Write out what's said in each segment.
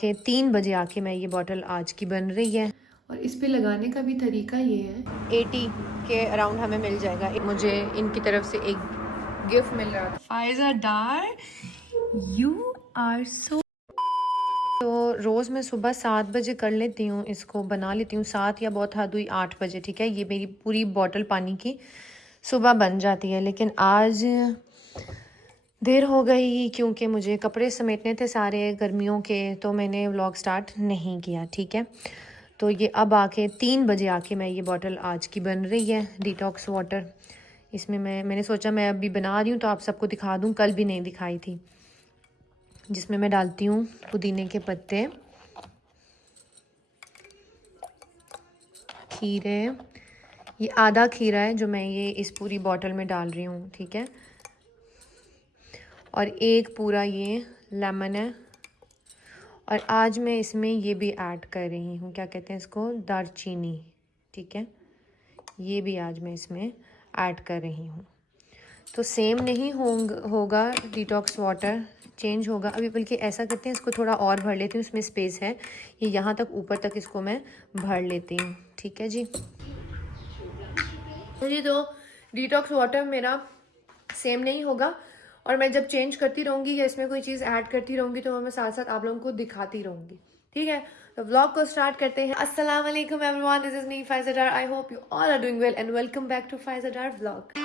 कि 3 बजे आके मैं ये बॉटल आज की बन रही है और इस पे लगाने का भी तरीका ये है, 80 के अराउंड हमें मिल जाएगा। मुझे इनकी तरफ से एक गिफ्ट मिल रहा था। फायजा डार, यू आर सो। तो रोज़ मैं सुबह 7 बजे कर लेती हूँ, इसको बना लेती हूँ 7 या बहुत हद हुई 8 बजे। ठीक है, ये मेरी पूरी बॉटल पानी की सुबह बन जाती है। लेकिन आज देर हो गई क्योंकि मुझे कपड़े समेटने थे सारे गर्मियों के, तो मैंने व्लॉग स्टार्ट नहीं किया। ठीक है, तो ये अब आके 3 बजे आके मैं ये बॉटल आज की बन रही है डिटॉक्स वाटर। इसमें मैंने सोचा मैं अभी बना रही हूँ तो आप सबको दिखा दूँ, कल भी नहीं दिखाई थी। जिसमें मैं डालती हूँ पुदीने के पत्ते, खीरे, ये आधा खीरा है जो मैं ये इस पूरी बॉटल में डाल रही हूँ। ठीक है, और एक पूरा ये लेमन है। और आज मैं इसमें ये भी ऐड कर रही हूँ, क्या कहते हैं इसको, दालचीनी। ठीक है, ये भी आज मैं इसमें ऐड कर रही हूँ। तो सेम नहीं होगा डिटॉक्स वाटर, चेंज होगा अभी। बल्कि ऐसा करते हैं, इसको थोड़ा और भर लेती हूँ, इसमें स्पेस है, ये यहाँ तक ऊपर तक इसको मैं भर लेती हूँ। ठीक है जी। जी, तो डिटॉक्स वाटर मेरा सेम नहीं होगा, और मैं जब चेंज करती रहूँगी या इसमें कोई चीज़ ऐड करती रहूँगी तो मैं साथ साथ आप लोगों को दिखाती रहूँगी। ठीक है, तो व्लॉग को स्टार्ट करते हैं। अस्सलाम वालेकुम everyone, this is me Faiza Dar. I hope you all are doing well and welcome back to Faiza Dar vlog.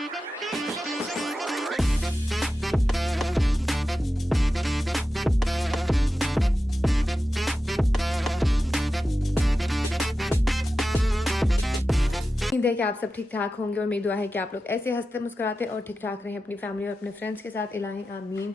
उम्मीद है कि आप सब ठीक ठाक होंगे, और मेरी दुआ है कि आप लोग ऐसे हंसते मुस्कुराते और ठीक ठाक रहें अपनी फैमिली और अपने फ्रेंड्स के साथ। इलाही आमीन।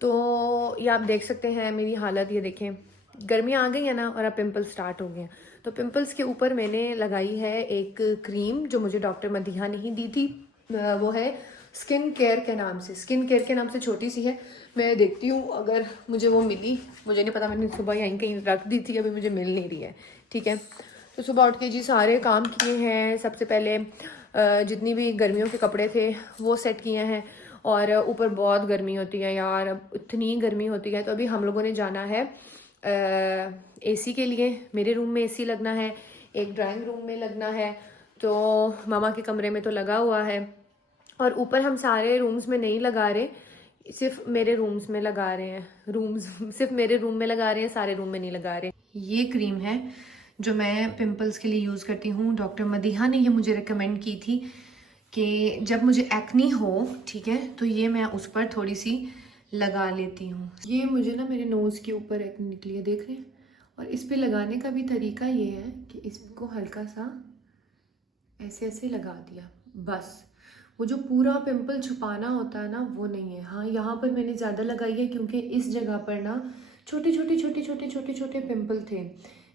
तो ये आप देख सकते हैं मेरी हालत, ये देखें, गर्मियाँ आ गई है ना और अब पिंपल्स स्टार्ट हो गए हैं। तो पिंपल्स के ऊपर मैंने लगाई है एक क्रीम जो मुझे डॉक्टर मदीहा ने ही दी थी। वो है स्किन केयर के नाम से, स्किन केयर के नाम से, छोटी सी है। मैं देखती हूँ अगर मुझे वो मिली, मुझे नहीं पता, मैंने सुबह यहीं कहीं रख दी थी, अभी मुझे मिल नहीं रही है। ठीक है, तो सुबह उठ के जी सारे काम किए हैं। सबसे पहले जितनी भी गर्मियों के कपड़े थे वो सेट किए हैं, और ऊपर बहुत गर्मी होती है यार, अब इतनी गर्मी होती है। तो अभी हम लोगों ने जाना है एसी के लिए। मेरे रूम में एसी लगना है, एक ड्राइंग रूम में लगना है, तो मामा के कमरे में तो लगा हुआ है, और ऊपर हम सारे रूम्स में नहीं लगा रहे, सिर्फ मेरे रूम्स में लगा रहे हैं। रूम्स सिर्फ मेरे रूम में लगा रहे हैं, सारे रूम में नहीं लगा रहे। ये क्रीम है जो मैं पिंपल्स के लिए यूज़ करती हूँ। डॉक्टर मदीहा ने ये मुझे रिकमेंड की थी कि जब मुझे एक्नी हो, ठीक है, तो ये मैं उस पर थोड़ी सी लगा लेती हूँ। ये मुझे ना मेरे नोज़ के ऊपर एक्नी निकली है, देख रहे हैं। और इस पे लगाने का भी तरीका ये है कि इसको हल्का सा ऐसे ऐसे लगा दिया, बस। वो जो पूरा पिंपल छुपाना होता है ना, वो नहीं है। हाँ, यहाँ पर मैंने ज़्यादा लगाई है क्योंकि इस जगह पर ना छोटे छोटे छोटे छोटे छोटे छोटे पिंपल थे।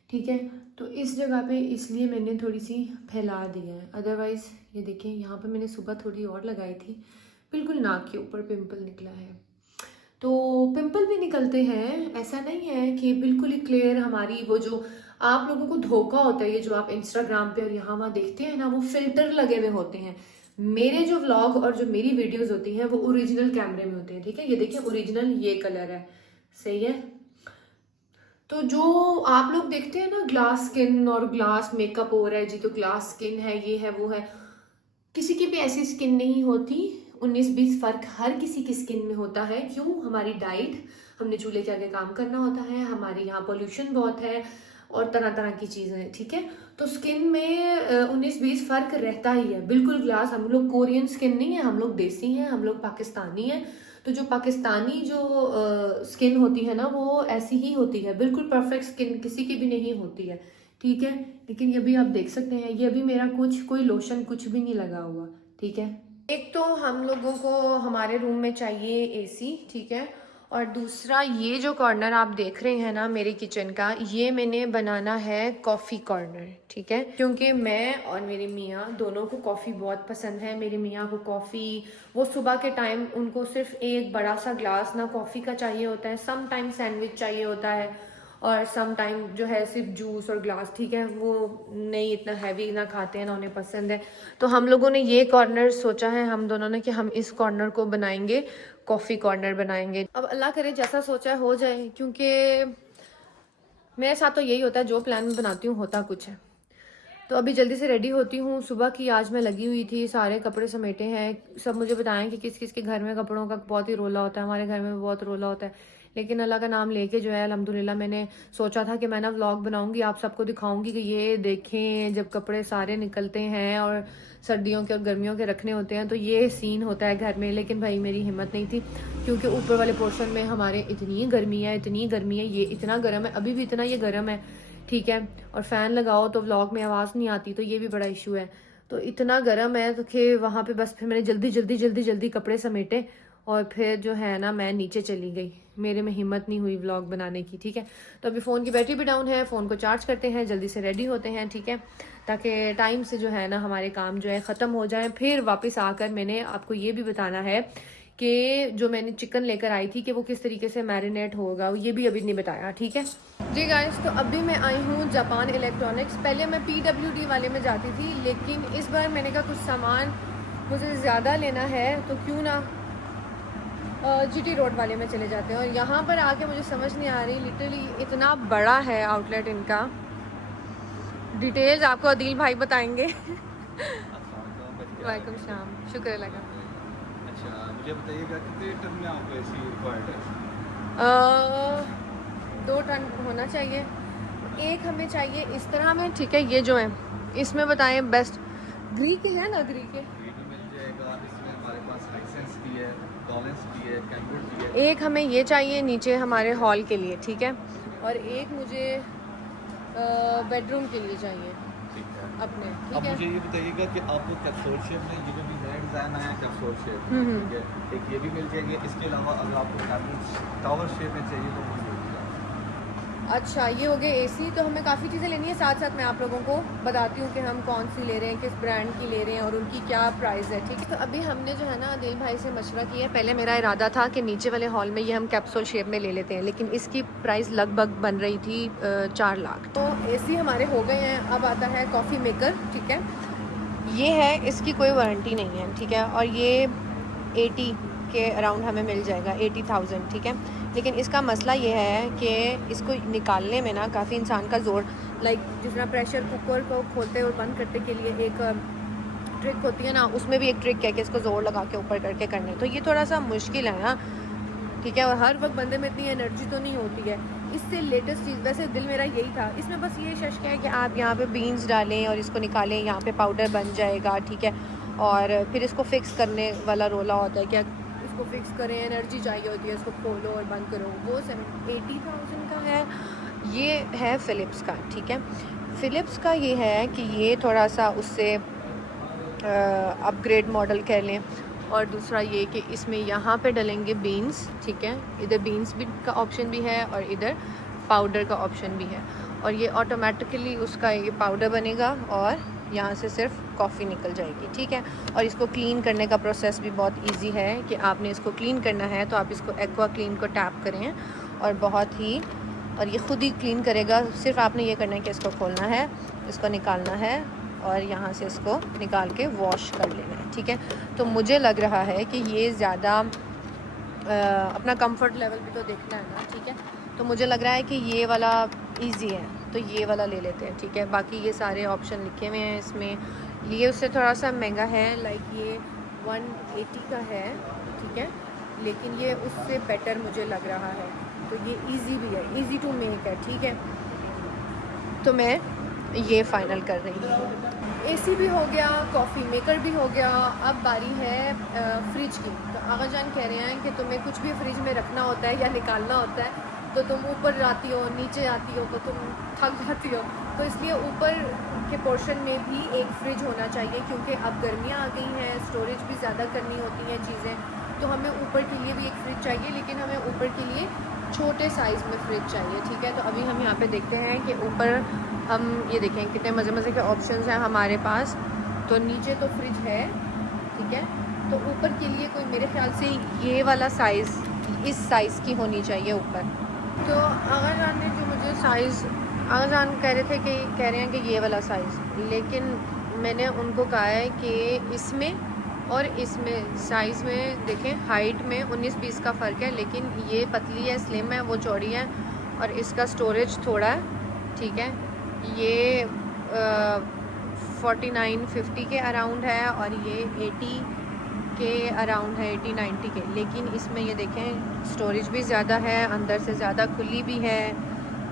ठीक है, तो इस जगह पे इसलिए मैंने थोड़ी सी फैला दिया है। अदरवाइज़ ये देखें, यहाँ पे मैंने सुबह थोड़ी और लगाई थी, बिल्कुल नाक के ऊपर पिंपल निकला है। तो पिंपल भी निकलते हैं, ऐसा नहीं है कि बिल्कुल ही क्लियर हमारी, वो जो आप लोगों को धोखा होता है, ये जो आप इंस्टाग्राम पे और यहाँ वहाँ देखते हैं ना, वो फिल्टर लगे हुए होते हैं। मेरे जो व्लॉग और जो मेरी वीडियोस होती हैं वो ओरिजिनल कैमरे में होते हैं। ठीक है, ये देखिए ओरिजिनल ये कलर है, सही है। तो जो आप लोग देखते हैं ना ग्लास स्किन और ग्लास मेकअप हो रहा है जी, तो ग्लास स्किन है, ये है वो है, किसी की भी ऐसी स्किन नहीं होती। 19-20 फर्क हर किसी की स्किन में होता है। क्यों? हमारी डाइट, हमने चूल्हे के आगे काम करना होता है, हमारे यहाँ पोल्यूशन बहुत है, और तरह तरह की चीज़ें। ठीक है, तो स्किन में 19-20 फर्क रहता ही है, बिल्कुल ग्लास। हम लोग कोरियन स्किन नहीं है, हम लोग देसी हैं, हम लोग पाकिस्तानी हैं। तो जो पाकिस्तानी जो स्किन होती है ना, वो ऐसी ही होती है, बिल्कुल परफेक्ट स्किन किसी की भी नहीं होती है। ठीक है, लेकिन ये भी आप देख सकते हैं, ये अभी मेरा कुछ कोई लोशन कुछ भी नहीं लगा हुआ। ठीक है, एक तो हम लोगों को हमारे रूम में चाहिए एसी, ठीक है, और दूसरा ये जो कॉर्नर आप देख रहे हैं ना मेरे किचन का, ये मैंने बनाना है कॉफ़ी कॉर्नर। ठीक है, क्योंकि मैं और मेरे मियाँ दोनों को कॉफ़ी बहुत पसंद है। मेरे मियाँ को कॉफ़ी, वो सुबह के टाइम उनको सिर्फ एक बड़ा सा ग्लास ना कॉफ़ी का चाहिए होता है, सम टाइम सैंडविच चाहिए होता है, और सम टाइम जो है सिर्फ जूस और ग्लास। ठीक है, वो नहीं इतना हैवी ना खाते हैं, ना उन्हें पसंद है। तो हम लोगों ने ये कॉर्नर सोचा है हम दोनों ने कि हम इस कॉर्नर को बनाएंगे कॉफ़ी कॉर्नर बनाएंगे। अब अल्लाह करे जैसा सोचा है हो जाए, क्योंकि मेरे साथ तो यही होता है, जो प्लान मैं बनाती हूँ होता कुछ है। तो अभी जल्दी से रेडी होती हूँ। सुबह की आज मैं लगी हुई थी, सारे कपड़े समेटे हैं। सब मुझे बताएं कि किस किस के घर में कपड़ों का बहुत ही रोला होता है। हमारे घर में भी बहुत रोला होता है, लेकिन अल्लाह का नाम लेके जो है अल्हम्दुलिल्लाह मैंने सोचा था कि मैं ना व्लॉग बनाऊंगी, आप सबको दिखाऊंगी कि ये देखें जब कपड़े सारे निकलते हैं और सर्दियों के और गर्मियों के रखने होते हैं तो ये सीन होता है घर में। लेकिन भाई मेरी हिम्मत नहीं थी, क्योंकि ऊपर वाले पोर्शन में हमारे इतनी गर्मी है, इतनी गर्मी है, ये इतना गर्म है, अभी भी इतना ये गर्म है, ठीक है। और फ़ैन लगाओ तो व्लॉग में आवाज़ नहीं आती, तो ये भी बड़ा इशू है। तो इतना गर्म है तो कि वहाँ पे बस फिर मैंने जल्दी जल्दी जल्दी जल्दी कपड़े समेटे और फिर जो है ना मैं नीचे चली गई। मेरे में हिम्मत नहीं हुई व्लॉग बनाने की, ठीक है। तो अभी फ़ोन की बैटरी भी डाउन है, फ़ोन को चार्ज करते हैं, जल्दी से रेडी होते हैं, ठीक है, ताकि टाइम से जो है ना हमारे काम जो है ख़त्म हो जाए। फिर वापस आकर मैंने आपको ये भी बताना है कि जो मैंने चिकन लेकर आई थी कि वो किस तरीके से मैरिनेट होगा, ये भी अभी नहीं बताया, ठीक है जी गाइस। तो अभी मैं आई हूँ जापान इलेक्ट्रॉनिक्स। पहले मैं PWD वाले में जाती थी, लेकिन इस बार मैंने कहा कुछ सामान मुझे ज़्यादा लेना है तो क्यों ना GT रोड वाले में चले जाते हैं। और यहाँ पर आके मुझे समझ नहीं आ रही, लिटरली इतना बड़ा है आउटलेट इनका। डिटेल्स आपको अदील भाई बताएंगे। वालेकुम सलाम, शुक्र लगा। अच्छा, मुझे बताइएगा कितने टन में आपको ऐसी रिक्वायर्ड है? 2 टन होना चाहिए। एक हमें चाहिए इस तरह में, ठीक है। ये जो है इसमें बताएं बेस्ट ग्री के है ना, ग्री के ये भी मिल जाएगा। इसमें हमारे पास लाइसेंस भी है, टॉलेंस भी है, कैम्बर भी है। एक हमें ये चाहिए नीचे हमारे हॉल के लिए, ठीक है। और एक मुझे बेडरूम के लिए चाहिए ठीक है। अपने, अब ठीक है। मुझे ये बताइएगा कि आपको कैप्सूल शेप में ये जो भी नया डिज़ाइन आया है कैप्सूल शेप, ठीक है, एक ये भी मिल जाएगी। इसके अलावा अगर आपको कैबिनेट टावर शेप में चाहिए तो वो भी मिलेगा। अच्छा, ये हो गए AC। तो हमें काफ़ी चीज़ें लेनी है, साथ साथ मैं आप लोगों को बताती हूँ कि हम कौन सी ले रहे हैं, किस ब्रांड की ले रहे हैं और उनकी क्या प्राइस है, ठीक है। तो अभी हमने जो है ना दिल भाई से मशवरा किया है। पहले मेरा इरादा था कि नीचे वाले हॉल में ये हम कैप्सूल शेप में ले लेते हैं, लेकिन इसकी प्राइस लगभग बन रही थी 4 लाख। तो AC हमारे हो गए हैं। अब आता है कॉफ़ी मेकर, ठीक है। ये है, इसकी कोई वारंटी नहीं है, ठीक है। और ये 80 के अराउंड हमें मिल जाएगा, 80,000, ठीक है। लेकिन इसका मसला ये है कि इसको निकालने में ना काफ़ी इंसान का ज़ोर, लाइक जिस तरह प्रेशर कुकर को खोलते और बंद करने के लिए एक ट्रिक होती है ना, उसमें भी एक ट्रिक है कि इसको ज़ोर लगा के ऊपर करके करना है। तो ये थोड़ा सा मुश्किल है ना, ठीक है। और हर वक्त बंदे में इतनी एनर्जी तो नहीं होती है। इससे लेटेस्ट चीज़, वैसे दिल मेरा यही था, इसमें बस ये शश है कि आप यहाँ पे बीन्स डालें और इसको निकालें, यहाँ पे पाउडर बन जाएगा, ठीक है। और फिर इसको फिक्स करने वाला रोला होता है कि इसको फिक्स करें, एनर्जी चाहिए होती है, इसको खोलो और बंद करो। वो 80,000 का है। ये है फ़िलिप्स का, ठीक है। फ़िलिप्स का ये है कि ये थोड़ा सा उससे अपग्रेड मॉडल कह लें। और दूसरा ये कि इसमें यहाँ पे डलेंगे बीन्स, ठीक है। इधर बीन्स भी का ऑप्शन भी है और इधर पाउडर का ऑप्शन भी है। और ये ऑटोमेटिकली उसका ये पाउडर बनेगा और यहाँ से सिर्फ कॉफ़ी निकल जाएगी, ठीक है। और इसको क्लीन करने का प्रोसेस भी बहुत इजी है कि आपने इसको क्लीन करना है तो आप इसको एक्वा क्लीन को टैप करें और बहुत ही, और ये ख़ुद ही क्लीन करेगा। सिर्फ आपने ये करना है कि इसको खोलना है, इसको निकालना है और यहाँ से इसको निकाल के वॉश कर लेना है, ठीक है। तो मुझे लग रहा है कि ये ज़्यादा अपना कंफर्ट लेवल भी तो देखना है ना, ठीक है। तो मुझे लग रहा है कि ये वाला इजी है, तो ये वाला ले लेते हैं, ठीक है। बाकी ये सारे ऑप्शन लिखे हुए हैं इसमें। ये उससे थोड़ा सा महंगा है, लाइक ये 180 का है, ठीक है। लेकिन ये उससे बेटर मुझे लग रहा है। तो ये इजी भी है, इजी टू मेक है, ठीक है। तो मैं ये फ़ाइनल कर रही हूँ। AC भी हो गया, कॉफ़ी मेकर भी हो गया। अब बारी है फ्रिज की। तो आगा जान कह रहे हैं कि तुम्हें कुछ भी फ्रिज में रखना होता है या निकालना होता है तो तुम ऊपर आती हो, नीचे आती हो तो तुम थक जाती हो। तो इसलिए ऊपर के पोर्शन में भी एक फ्रिज होना चाहिए, क्योंकि अब गर्मियाँ आ गई हैं, स्टोरेज भी ज़्यादा करनी होती हैं चीज़ें। तो हमें ऊपर के लिए भी एक फ्रिज चाहिए, लेकिन हमें ऊपर के लिए छोटे साइज़ में फ्रिज चाहिए, ठीक है। तो अभी हम यहाँ पे देखते हैं कि ऊपर हम ये देखें कितने मज़े मज़े के ऑप्शंस हैं हमारे पास। तो नीचे तो फ्रिज है, ठीक है। तो ऊपर के लिए कोई मेरे ख्याल से ये वाला साइज़, इस साइज़ की होनी चाहिए ऊपर। तो आगा जान ने जो मुझे साइज़, आगा जान कह रहे हैं कि ये वाला साइज़, लेकिन मैंने उनको कहा है कि इसमें और इसमें साइज़ में देखें, हाइट में 19-20 का फ़र्क है, लेकिन ये पतली है, स्लिम है, वो चौड़ी है और इसका स्टोरेज थोड़ा है ठीक है, ये 49-50 के अराउंड है और ये 80 के अराउंड है, 80-90 के। लेकिन इसमें ये देखें स्टोरेज भी ज़्यादा है, अंदर से ज़्यादा खुली भी है।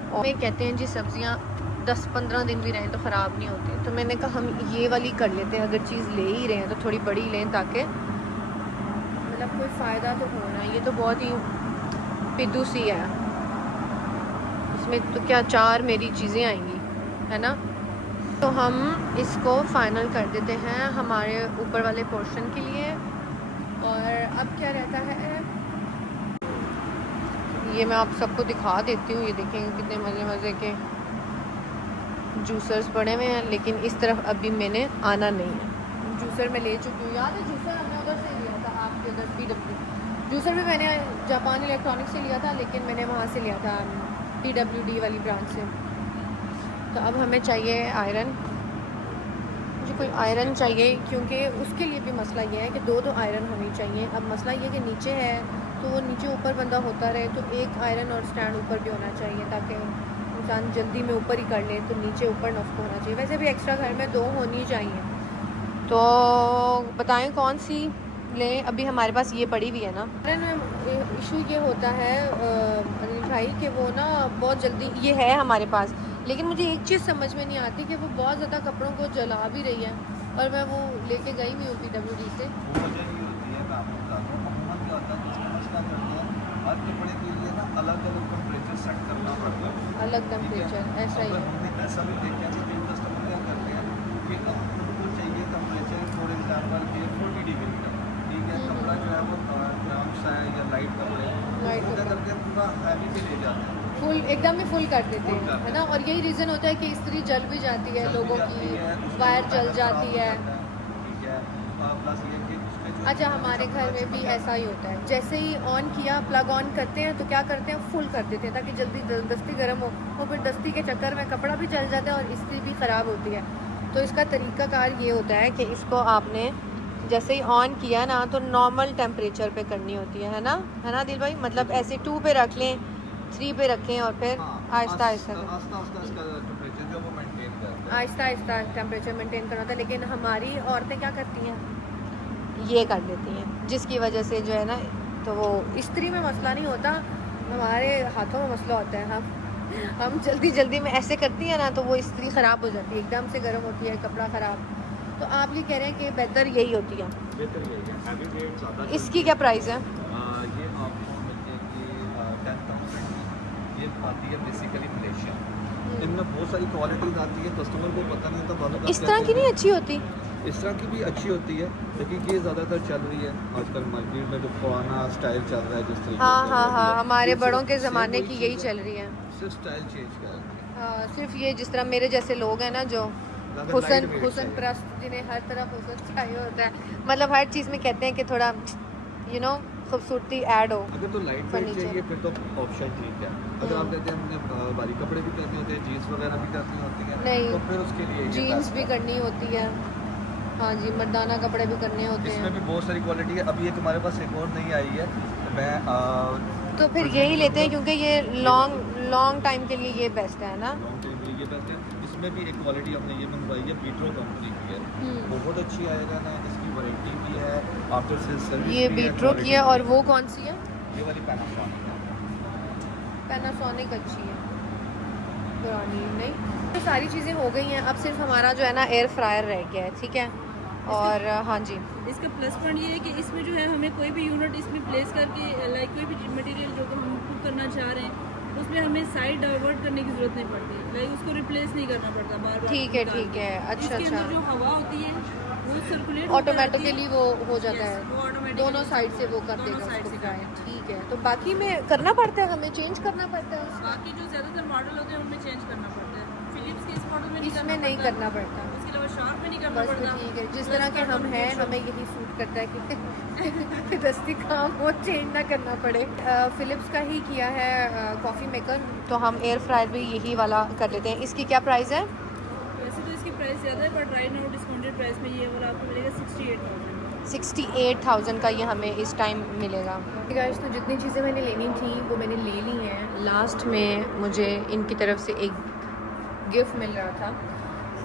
और ये कहते हैं जी सब्ज़ियाँ 10-15 दिन भी रहें तो ख़राब नहीं होती। तो मैंने कहा हम ये वाली कर लेते हैं, अगर चीज़ ले ही रहे हैं तो थोड़ी बड़ी लें ताकि मतलब कोई फ़ायदा तो होना। ये तो बहुत ही पिद्दू सी है, इसमें तो क्या 4 मेरी चीज़ें आएंगी, है ना। तो हम इसको फाइनल कर देते हैं हमारे ऊपर वाले पोर्शन के लिए। और अब क्या रहता है, ये मैं आप सबको दिखा देती हूँ। ये देखेंगे कितने मज़े मज़े के जूसर्स पड़े हुए हैं, लेकिन इस तरफ अभी मैंने आना नहीं है। जूसर मैं ले चुकी हूँ, याद है जूसर हमने उधर से लिया था, आपके उधर PW जूसर भी मैंने जापान इलेक्ट्रॉनिक्स से लिया था, लेकिन मैंने वहाँ से लिया था PWD वाली ब्रांच से। तो अब हमें चाहिए आयरन, मुझे कोई आयरन चाहिए क्योंकि उसके लिए भी मसला ये है कि 2 आयरन होनी चाहिए। अब मसला ये कि नीचे है तो वो नीचे ऊपर बंदा होता रहे, तो एक आयरन और स्टैंड ऊपर भी होना चाहिए ताकि इंसान जल्दी में ऊपर ही कर ले, तो नीचे ऊपर नफ्क होना चाहिए। वैसे भी एक्स्ट्रा घर में 2 होनी चाहिए। तो बताएं कौन सी लें, अभी हमारे पास ये पड़ी हुई है ना। इशू ये होता है अनिल भाई कि वो ना बहुत जल्दी, ये है हमारे पास, लेकिन मुझे एक चीज़ समझ में नहीं आती कि वो बहुत ज़्यादा कपड़ों को जला भी रही है, और मैं वो लेके गई हुई हूँ PWD से। वो वजह ये होती है, मैं आपको बताता हूँ अमूमन क्या होता है, जिसका मसला करते हैं हर कपड़े के लिए ना अलग अलग टेम्परेचर सेट करना पड़ता है, अलग टेम्परेचर, ऐसा ही है। हमने ऐसा भी देखा है कि कई कस्टमर क्या करते हैं कि उनको चाहिए टेम्परेचर फॉर एग्जाम्पल कि 40 डिग्री का, ठीक है, कपड़ा जो है वो ग्राम सा है या लाइट कपड़े, लाइट वो क्या करते हैं पूरा हैवी पे ले जाते हैं, फुल एकदम ही फुल कर देते फुल हैं, कर है ना। और यही रीज़न होता है कि इस्त्री जल भी जाती है, जल भी लोगों जाती की है, उसमें वायर भी जल पैसा जाती खराब है। हो जाता ठीक है। प्लस ये कि उसके जो अच्छा, हमारे घर में भी ऐसा ही होता है, जैसे ही ऑन किया, प्लग ऑन करते हैं तो क्या करते हैं, फुल कर देते हैं ताकि जल्दी दस्ती गर्म हो, और फिर दस्ती के चक्कर में कपड़ा भी जल जाता है और इस्त्री भी ख़राब होती है। तो इसका तरीक़ाकार ये होता है कि इसको आपने जैसे ही ऑन किया ना तो नॉर्मल टेम्परेचर पे करनी होती है ना दिल भाई, मतलब ऐसे 2 पे रख लें, 3 पे रखें और फिर आहिस्ता आहिस्ता इसका टेम्परेचर जो वो मेंटेन करता है, आहिस्ता आहिस्ता टेम्परेचर मेंटेन करना होता है। लेकिन हमारी औरतें क्या करती हैं, ये कर देती हैं, जिसकी वजह से जो है ना, तो वो इस्त्री में मसला नहीं होता, हमारे हाथों में मसला होता है। हम जल्दी जल्दी में ऐसे करती हैं ना तो वो इस्त्री ख़राब हो जाती है, एकदम से गर्म होती है, कपड़ा ख़राब। तो आप ये कह रहे हैं कि बेहतर यही होती है। बेहतर यही है, हैवी वेट ज़्यादा। इसकी क्या प्राइस है? ये आपको मिल जाएगी 10,000 की। ये आती है बेसिकली मलेशिया, इनमें बहुत सारी क्वालिटीज आती है, कस्टमर को पता नहीं होता। इस तरह की नहीं अच्छी होती? इस तरह की भी अच्छी होती है, लेकिन ये ज़्यादातर चल रही है आजकल मार्केट में, जो पुराना स्टाइल चल रहा है जिस तरीके हाँ से, हाँ हाँ, हमारे ये बड़ों सिर्फ के सेम ज़माने वही की चीज़ यही है, चल रही है। सिर्फ स्टाइल चेंज कर रही हाँ, सिर्फ ये जिस तरह मेरे जैसे लोग हैं ना जो ज़्यादा हुसन lightweight हुसन चाहिए। प्रस्त, जिन्हें हर तरफ हुसन चाहिए होता है, मतलब हर चीज़ में कहते हैं कि थोड़ा खूबसूरती ऐड हो। अगर तो लाइट वेट फर्नीचर। चाहिए फिर तो ऑप्शन ठीक है। अगर आप कहते हैं हमने भारी कपड़े भी करने होते हैं, जीन्स वगैरह भी करनी होती है, नहीं, तो फिर उसके लिए ये जीन्स best भी है। करनी होती है, हाँ जी, मर्दाना कपड़े भी करने होते इसमें हैं। भी बहुत सारी क्वालिटी है। अभी एक हमारे पास एक और नई आई है, मैं तो फिर यही लेते हैं क्योंकि ये लॉन्ग टाइम के लिए ये बेस्ट है ना। लॉन्ग टाइम के लिए बेस्ट है। इसमें भी एक क्वालिटी हमने ये मंगवाई है, बीट्रो कंपनी की है, बहुत अच्छी आएगा ना, इसकी वारंटी भी है, आफ्टर सेल सर्विस ये भी है, बीट्रो की है। और वो कौन सी है? ये वाली पैनासोनिक है। पैनासोनिक अच्छी है, पुरानी नहीं। तो सारी चीज़ें हो गई हैं, अब सिर्फ हमारा जो है ना एयर फ्रायर रह गया है, ठीक है। और हाँ जी, इसका प्लस पॉइंट ये है कि इसमें जो है हमें कोई भी यूनिट इसमें प्लेस करके लाइक कोई भी मटेरियल जो हम कुक करना चाह रहे हैं उसमें हमें साइड डाइवर्ट करने की जरूरत नहीं पड़ती, लाइक उसको रिप्लेस नहीं करना पड़ता बार बार। ठीक है ठीक है, अच्छा इसके अच्छा, अंदर जो हवा होती है वो सर्कुलेट ऑटोमेटिकली वो हो जाता Yes, है, वो automatically दोनों साइड से वो कर दोनों देगा side उसको से फ्राई। ठीक है, तो बाकी में करना पड़ता है, हमें चेंज करना पड़ता है उसको? बाकी जो ज्यादातर मॉडल होते हैं उनमें चेंज करना पड़ता है। फिलिप्स के इस मॉडल में इसमें नहीं करना पड़ता। उसके अलावा शार्प में नहीं करना बस तो पड़ता। ठीक है, जिस तरह के हम हैं हमें यही सूट करता है कि दस्ती काम हो, चेंज ना करना पड़े। फिलिप्स का ही किया है कॉफ़ी मेकर, तो हम एयर फ्रायर भी यही वाला कर लेते हैं। इसकी क्या प्राइस है? वैसे तो इसकी प्राइस ज़्यादा है, but right now discounted price में ये वाला आपको मिलेगा 68,000। 68,000 का ये हमें इस टाइम मिलेगा। गाइस, तो जितनी चीज़ें मैंने लेनी थी वो मैंने ले ली हैं। लास्ट में मुझे इनकी तरफ से एक गिफ्ट मिल रहा था,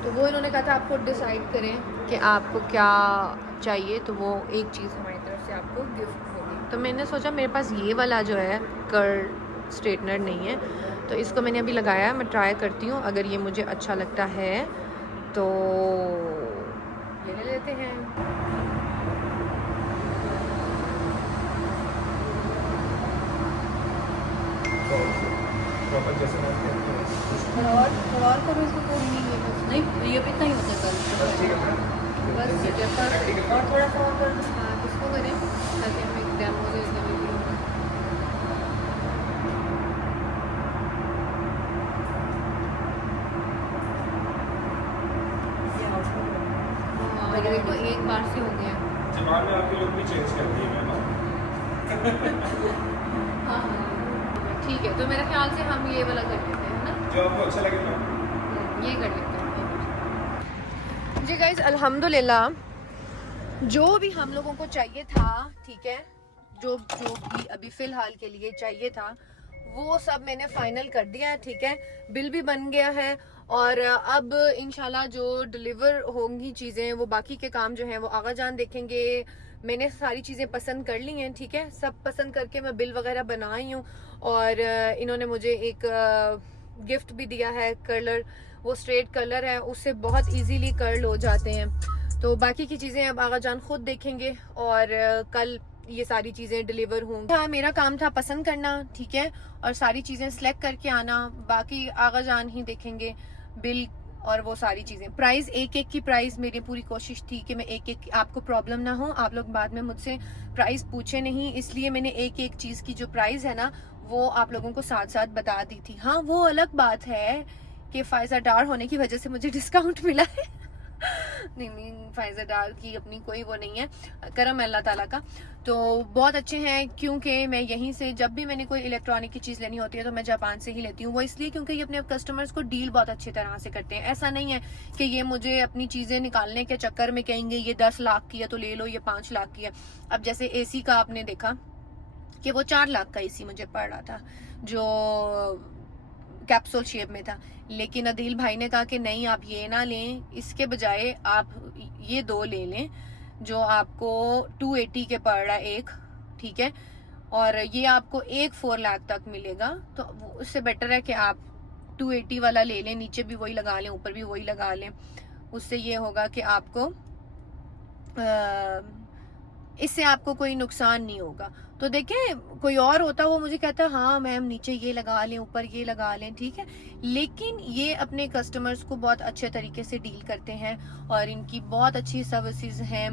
तो वो इन्होंने कहा था आपको डिसाइड करें कि आपको क्या चाहिए, तो वो एक चीज़ हमारी तरफ से आपको गिफ्ट होगी। तो मैंने सोचा मेरे पास ये वाला जो है कर्ल स्ट्रेटनर नहीं है, तो इसको मैंने अभी लगाया, मैं ट्राई करती हूँ, अगर ये मुझे अच्छा लगता है तो ये ले लेते हैं। और करो इसको, कोई नहीं है बस। नहीं ये इतना ही होता है कल। बस ठीक है, perfect। और थोड़ा सा और कर दो। हाँ, इसको करें ताकि हम एक डेमो दे दें वीडियो में। हाँ, ये देखो एक बार से हो गया। जमाल में आपके लोग भी चेंज कर दिए मैम। हाँ हाँ, ठीक है, तो मेरे ख्याल से हम ये वाला कर लेते हैं ना, जो आपको अच्छा लगे मैम। ये कर लेते हैं। जी गाइस, अल्हम्दुलिल्लाह जो भी हम लोगों को चाहिए था, ठीक है, जो भी अभी फ़िलहाल के लिए चाहिए था वो सब मैंने फाइनल कर दिया है, ठीक है। बिल भी बन गया है और अब इंशाल्लाह जो डिलीवर होंगी चीज़ें, वो बाकी के काम जो हैं वो आगा जान देखेंगे। मैंने सारी चीज़ें पसंद कर ली हैं, ठीक है, सब पसंद करके मैं बिल वगैरह बनाई हूँ। और इन्होंने मुझे एक गिफ्ट भी दिया है, कर्लर, वो स्ट्रेट कर्लर है, उससे बहुत इजीली कर्ल हो जाते हैं। तो बाकी की चीज़ें अब आगा जान खुद देखेंगे और कल ये सारी चीज़ें डिलीवर होंगी। हाँ, मेरा काम था पसंद करना, ठीक है, और सारी चीज़ें सिलेक्ट करके आना, बाकी आगा जान ही देखेंगे बिल और वो सारी चीज़ें। प्राइस एक एक की प्राइस, मेरी पूरी कोशिश थी कि मैं एक एक, आपको प्रॉब्लम ना हो, आप लोग बाद में मुझसे प्राइस पूछे नहीं, इसलिए मैंने एक एक चीज़ की जो प्राइस है ना वो आप लोगों को साथ साथ बता दी थी। हाँ, वो अलग बात है कि फाइजा डार होने की वजह से मुझे डिस्काउंट मिला है। नहीं, फाइजा डार की अपनी कोई वो नहीं है, करम है अल्लाह ताला का। तो बहुत अच्छे हैं, क्योंकि मैं यहीं से जब भी मैंने कोई इलेक्ट्रॉनिक की चीज़ लेनी होती है तो मैं जापान से ही लेती हूँ। वो इसलिए क्योंकि ये अपने कस्टमर्स को डील बहुत अच्छी तरह से करते हैं। ऐसा नहीं है कि ये मुझे अपनी चीज़ें निकालने के चक्कर में कहेंगे ये 10 लाख की है तो ले लो, ये 5 लाख की है। अब जैसे AC का आपने देखा कि वो 4 लाख का AC मुझे पड़ रहा था, जो कैप्सूल शेप में था, लेकिन अदील भाई ने कहा कि नहीं, आप ये ना लें, इसके बजाय आप ये 2 ले लें जो आपको 280 के पड़ रहा है एक, ठीक है, और ये आपको एक 4 लाख तक मिलेगा। तो उससे बेटर है कि आप 280 वाला ले लें, नीचे भी वही लगा लें, ऊपर भी वही लगा लें। उससे ये होगा कि आपको इससे आपको कोई नुकसान नहीं होगा। तो देखें, कोई और होता वो मुझे कहता हाँ मैम नीचे ये लगा लें, ऊपर ये लगा लें, ठीक है, लेकिन ये अपने कस्टमर्स को बहुत अच्छे तरीके से डील करते हैं और इनकी बहुत अच्छी सर्विसेज हैं।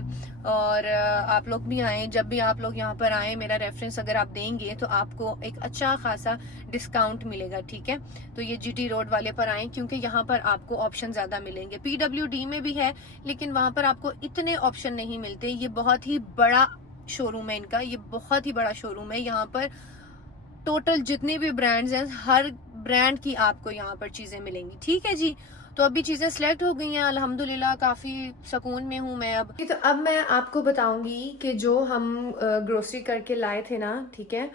और आप लोग भी आएँ, जब भी आप लोग यहाँ पर आएँ, मेरा रेफरेंस अगर आप देंगे तो आपको एक अच्छा खासा डिस्काउंट मिलेगा, ठीक है। तो ये GT रोड वाले पर आएँ, क्योंकि यहाँ पर आपको ऑप्शन ज़्यादा मिलेंगे। PWD में भी है, लेकिन वहाँ पर आपको इतने ऑप्शन नहीं मिलते। ये बहुत ही बड़ा शोरूम है इनका, ये बहुत ही बड़ा शोरूम है। यहाँ पर टोटल जितने भी ब्रांड्स हैं, हर ब्रांड की आपको यहाँ पर चीजें मिलेंगी, ठीक है जी। तो अभी चीजें सिलेक्ट हो गई हैं, अल्हम्दुलिल्लाह काफी सुकून में हूँ मैं अब। तो अब मैं आपको बताऊंगी कि जो हम ग्रोसरी करके लाए थे ना, ठीक है,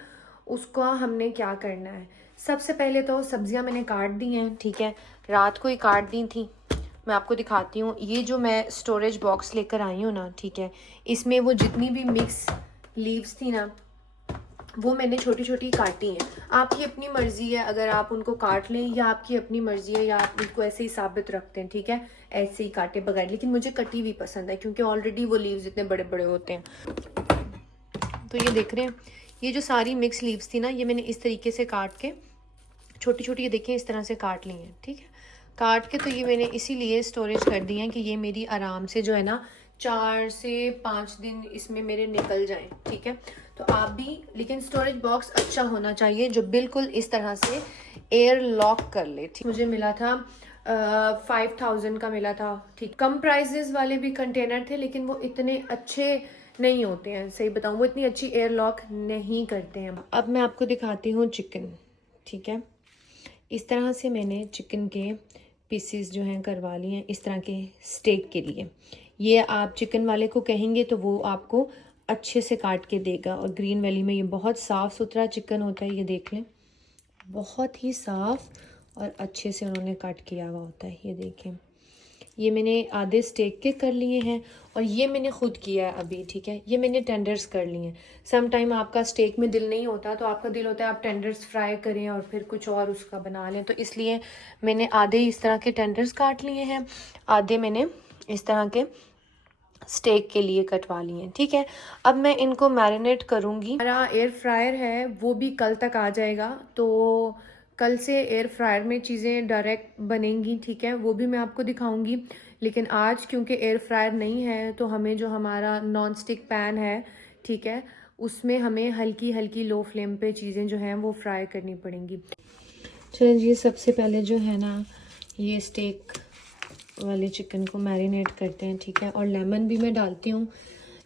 उसका हमने क्या करना है। सबसे पहले तो सब्जियां मैंने काट दी हैं, ठीक है, रात को ही काट दी थी। मैं आपको दिखाती हूँ, ये जो मैं स्टोरेज बॉक्स लेकर आई हूँ ना, ठीक है, इसमें वो जितनी भी मिक्स लीव्स थी ना वो मैंने छोटी छोटी काटी हैं। आपकी अपनी मर्जी है, अगर आप उनको काट लें, या आपकी अपनी मर्जी है या आप उनको ऐसे ही साबित रखते हैं, ठीक है, ऐसे ही काटे बगैर। लेकिन मुझे कटी हुई पसंद है, क्योंकि ऑलरेडी वो लीव्स इतने बड़े बड़े होते हैं। तो ये देख रहे हैं, ये जो सारी मिक्स लीव्स थी ना, ये मैंने इस तरीके से काट के छोटी छोटी, ये देखें, इस तरह से काट ली हैं, ठीक है, काट के। तो ये मैंने इसीलिए स्टोरेज कर दी है कि ये मेरी आराम से जो है ना 4 से 5 दिन इसमें मेरे निकल जाएं, ठीक है। तो आप भी, लेकिन स्टोरेज बॉक्स अच्छा होना चाहिए जो बिल्कुल इस तरह से एयर लॉक कर ले, ठीक। मुझे मिला था 5000 का मिला था, ठीक। कम प्राइजेस वाले भी कंटेनर थे, लेकिन वो इतने अच्छे नहीं होते हैं, सही बताऊं, वो इतनी अच्छी एयर लॉक नहीं करते हैं। अब मैं आपको दिखाती हूँ चिकन, ठीक है। इस तरह से मैंने चिकन के पीसेस जो हैं करवा लिए हैं, इस तरह के स्टेक के लिए। ये आप चिकन वाले को कहेंगे तो वो आपको अच्छे से काट के देगा। और ग्रीन वैली में ये बहुत साफ़ सुथरा चिकन होता है, ये देख लें, बहुत ही साफ़ और अच्छे से उन्होंने कट किया हुआ होता है। ये देखें, ये मैंने आधे स्टेक के कर लिए हैं और ये मैंने ख़ुद किया है अभी, ठीक है। ये मैंने टेंडर्स कर लिए हैं। सम टाइम आपका स्टेक में दिल नहीं होता, तो आपका दिल होता है आप टेंडर्स फ्राई करें और फिर कुछ और उसका बना लें, तो इसलिए मैंने आधे इस तरह के टेंडर्स काट लिए हैं, आधे मैंने इस तरह के स्टेक के लिए कटवा लिए हैं, ठीक है। अब मैं इनको मैरिनेट करूँगी। हमारा एयर फ्रायर है वो भी कल तक आ जाएगा, तो कल से एयर फ्रायर में चीज़ें डायरेक्ट बनेंगी, ठीक है, वो भी मैं आपको दिखाऊंगी। लेकिन आज क्योंकि एयर फ्रायर नहीं है तो हमें जो हमारा नॉन स्टिक पैन है, ठीक है, उसमें हमें हल्की हल्की लो फ्लेम पे चीज़ें जो हैं वो फ्राई करनी पड़ेंगी। चलिए जी, सबसे पहले जो है ना ये स्टेक वाले चिकन को मैरिनेट करते हैं, ठीक है। और लेमन भी मैं डालती हूँ,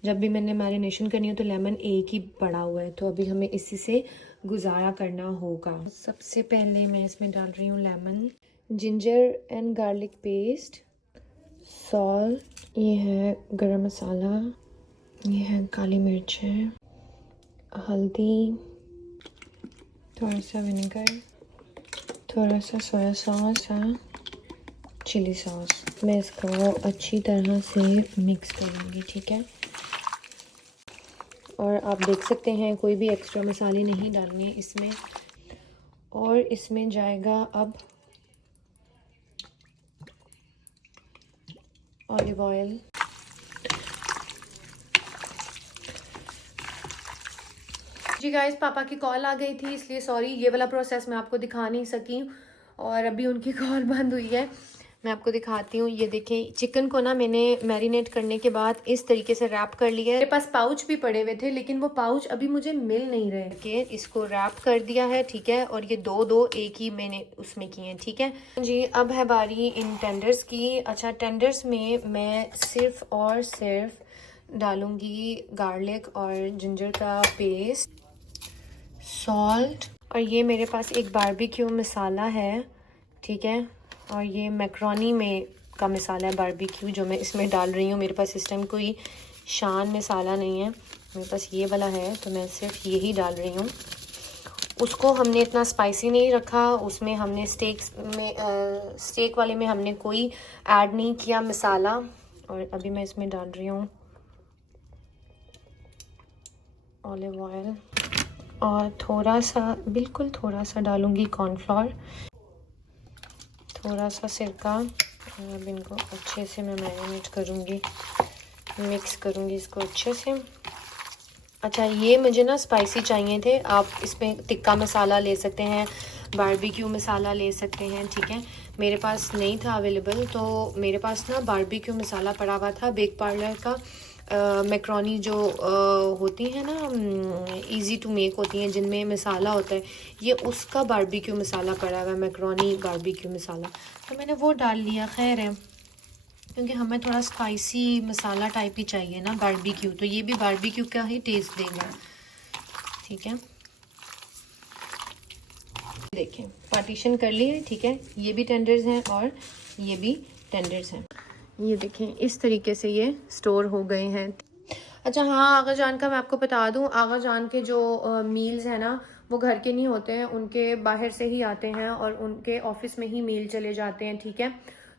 जब भी मैंने मैरिनेशन करनी हो तो लेमन एक ही पड़ा हुआ है, तो अभी हमें इसी से गुजारा करना होगा। सबसे पहले मैं इसमें डाल रही हूँ lemon, ginger and garlic paste, salt, ये है गरम मसाला, ये है काली मिर्च है, हल्दी, थोड़ा सा विनेगर, थोड़ा सा सोया सॉस है, चिली सॉस। मैं इसको अच्छी तरह से मिक्स करूँगी, ठीक है। और आप देख सकते हैं कोई भी एक्स्ट्रा मसाले नहीं डालने इसमें। और इसमें जाएगा अब ऑलिव ऑयल, जी गाइस, पापा की कॉल आ गई थी इसलिए सॉरी, ये वाला प्रोसेस मैं आपको दिखा नहीं सकी और अभी उनकी कॉल बंद हुई है। मैं आपको दिखाती हूँ। ये देखें, चिकन को ना मैंने मैरिनेट करने के बाद इस तरीके से रैप कर लिया है। मेरे पास पाउच भी पड़े हुए थे लेकिन वो पाउच अभी मुझे मिल नहीं रहे कि इसको रैप कर दिया है, ठीक है। और ये दो एक ही मैंने उसमें किए हैं, ठीक है जी। अब है बारी इन टेंडर्स की। अच्छा, टेंडर्स में मैं सिर्फ और सिर्फ डालूंगी गार्लिक और जिंजर का पेस्ट, सॉल्ट, और ये मेरे पास एक बारबेक्यू मसाला है, ठीक है। और ये मैक्रोनी में का मसाला है बारबेक्यू जो मैं इसमें डाल रही हूँ। मेरे पास इस टाइम कोई शान मसाला नहीं है, मेरे पास ये वाला है, तो मैं सिर्फ यही डाल रही हूँ। उसको हमने इतना स्पाइसी नहीं रखा, उसमें हमने स्टेक वाले में हमने कोई ऐड नहीं किया मसाला। और अभी मैं इसमें डाल रही हूँ ऑलिव ऑयल और थोड़ा सा, बिल्कुल थोड़ा सा डालूँगी कॉर्नफ्लोर, थोड़ा सा सिरका। और अब इनको अच्छे से मैं मैरिनेट करूँगी, मिक्स करूँगी इसको अच्छे से। अच्छा, ये मुझे ना स्पाइसी चाहिए थे, आप इसमें तिक्का मसाला ले सकते हैं, बारबेक्यू मसाला ले सकते हैं, ठीक है। मेरे पास नहीं था अवेलेबल, तो मेरे पास ना बारबेक्यू मसाला पड़ा हुआ था बेक पार्लर का। मैक्रोनी जो होती है ना, इजी टू मेक होती हैं, जिनमें मसाला होता है, ये उसका बारबेक्यू मसाला पड़ा हुआ है, मैक्रोनी बारबेक्यू मसाला, तो मैंने वो डाल लिया। खैर है, क्योंकि हमें थोड़ा स्पाइसी मसाला टाइप ही चाहिए ना बारबेक्यू, तो ये भी बारबेक्यू का ही टेस्ट देगा, ठीक है। देखें, पार्टीशन कर लिए, ठीक है। ये भी टेंडर्स हैं और ये भी टेंडर्स हैं। ये देखें, इस तरीके से ये स्टोर हो गए हैं। अच्छा हाँ, आगा जान का मैं आपको बता दूं, आगा जान के जो मील्स हैं ना, वो घर के नहीं होते हैं, उनके बाहर से ही आते हैं और उनके ऑफिस में ही मील चले जाते हैं, ठीक है।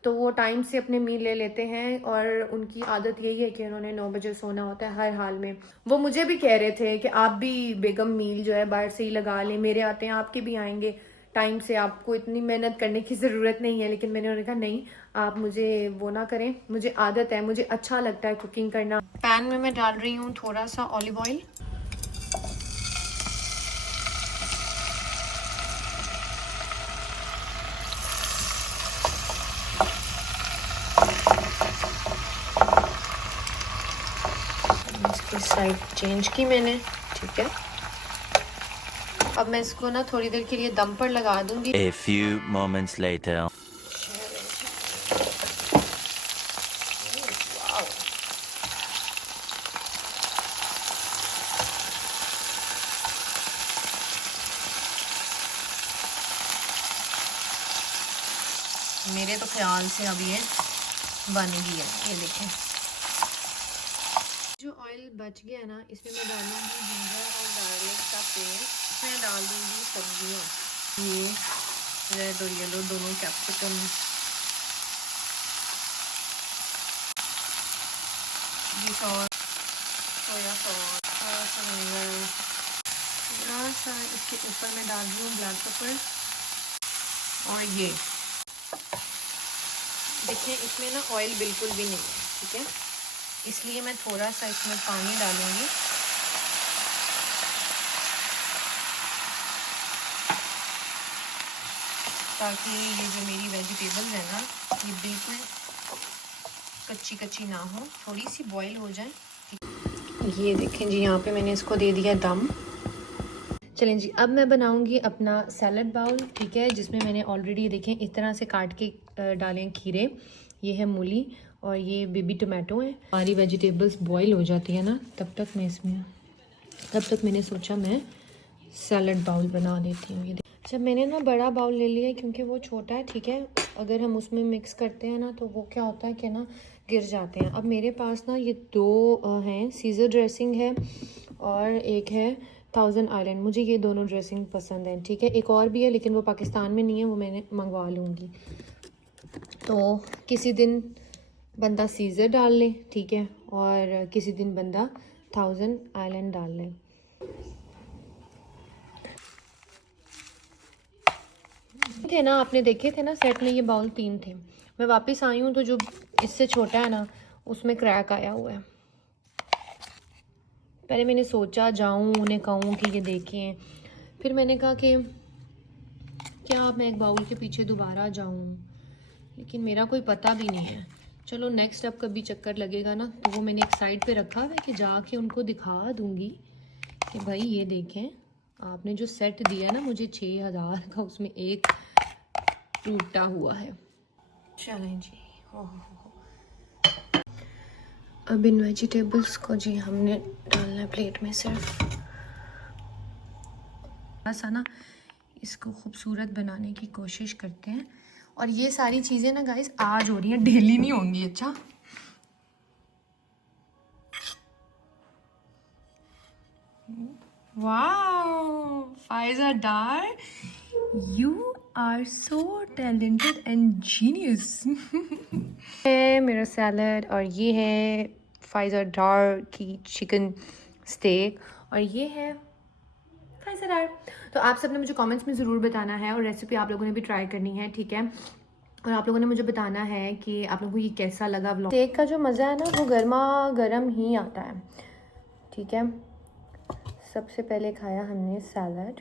तो वो टाइम से अपने मील ले लेते हैं और उनकी आदत यही है कि उन्होंने 9 बजे सोना होता है हर हाल में। वो मुझे भी कह रहे थे कि आप भी बेगम मील जो है बाहर से ही लगा लें, मेरे आते हैं आपके भी आएंगे टाइम से, आपको इतनी मेहनत करने की ज़रूरत नहीं है। लेकिन मैंने उन्हें कहा नहीं, आप मुझे वो ना करें, मुझे आदत है, मुझे अच्छा लगता है कुकिंग करना। पैन में मैं डाल रही हूँ थोड़ा सा ऑलिव ऑयल, इसकी साइड चेंज की मैंने, ठीक है। अब मैं इसको ना थोड़ी देर के लिए दम पर लगा दूंगी। A few moments later. मेरे तो ख्याल से अब ये बन गई है, ये देखें। जो ऑयल बच गया ना, इसमें मैं डालूंगी जिंजर और गार्लिक का पेस्ट, मैं डाल दूंगी सब्जियाँ, ये रेड और येलो दोनों कैप्सिकम, ये सॉस, सोया सॉस, थोड़ा सा विनेगर, थोड़ा सा इसके ऊपर मैं डाल रही हूँ ब्लैक पेपर। और ये देखिए इसमें ना ऑयल बिल्कुल भी नहीं है, ठीक है, इसलिए मैं थोड़ा सा इसमें पानी डालूँगी। ताकि ये जो मेरी वेजिटेबल्स है ना ये बिल्कुल कच्ची कच्ची ना हो, थोड़ी सी बॉईल हो जाए। ये देखें जी, यहाँ पे मैंने इसको दे दिया दम। चलें जी, अब मैं बनाऊंगी अपना सैलड बाउल, ठीक है, जिसमें मैंने ऑलरेडी देखें इस तरह से काट के डाले हैं खीरे, ये है मूली और ये बेबी टोमेटो है। हमारी वेजिटेबल्स बॉईल हो जाती है ना, तब तक मैंने सोचा मैं सैलड बाउल बना लेती हूँ। ये जब मैंने ना बड़ा बाउल ले लिया क्योंकि वो छोटा है, ठीक है, अगर हम उसमें मिक्स करते हैं ना तो वो क्या होता है कि ना गिर जाते हैं। अब मेरे पास ना ये दो हैं, सीज़र ड्रेसिंग है और एक है थाउजेंड आइलैंड। मुझे ये दोनों ड्रेसिंग पसंद हैं, ठीक है, एक और भी है लेकिन वो पाकिस्तान में नहीं है, वो मैंने मंगवा लूँगी। तो किसी दिन बंदा सीज़र डाल ले, ठीक है, और किसी दिन बंदा थाउजेंड आइलैंड डाल ले। थे ना, आपने देखे थे ना सेट में, ये बाउल 3 थे। मैं वापस आई हूँ तो जो इससे छोटा है ना उसमें क्रैक आया हुआ है। पहले मैंने सोचा जाऊँ उन्हें कहूँ कि ये देखें, फिर मैंने कहा कि क्या मैं एक बाउल के पीछे दोबारा जाऊँ, लेकिन मेरा कोई पता भी नहीं है। चलो नेक्स्ट अब कभी चक्कर लगेगा ना तो वो मैंने एक साइड पे रखा है कि जाके उनको दिखा दूँगी कि भाई ये देखें, आपने जो सेट दिया ना मुझे 6000 का, उसमें एक टूटा हुआ है। चलें जी, अब इन वेजिटेबल्स को जी हमने डालना है प्लेट में। सिर्फ ऐसा ना इसको खूबसूरत बनाने की कोशिश करते हैं। और ये सारी चीज़ें ना गाइस आज हो रही हैं, डेली नहीं होंगी। अच्छा, wow Faiza Dar, you are so talented and genius. है मेरा सैलड और ये है फाइज़ा डार की चिकन स्टेक और ये है फाइज़ा डार। तो आप सबने मुझे कमेंट्स में ज़रूर बताना है और रेसिपी आप लोगों ने भी ट्राई करनी है, ठीक है, और आप लोगों ने मुझे बताना है कि आप लोगों को ये कैसा लगा व्लॉग। स्टेक का जो मज़ा है ना वो गर्मा गर्म ही आता है, ठीक है। सबसे पहले खाया हमने salad,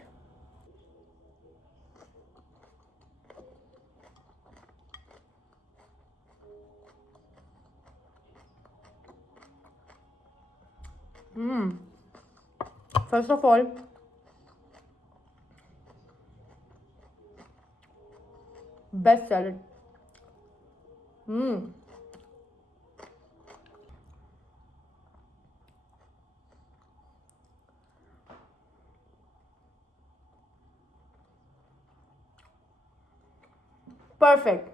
first of all best salad. Perfect.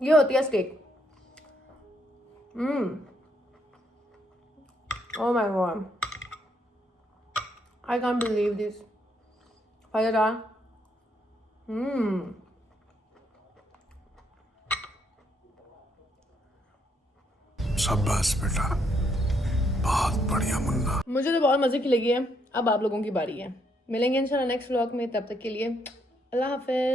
ये होती है stake. Oh my god, I can't believe this. फायदा शाबाश बेटा, बहुत बढ़िया मुन्ना। मुझे तो बहुत मज़े की लगी है। अब आप लोगों की बारी है। मिलेंगे इंशाल्लाह नेक्स्ट व्लॉग में, तब तक के लिए अल्लाह हाफिज़।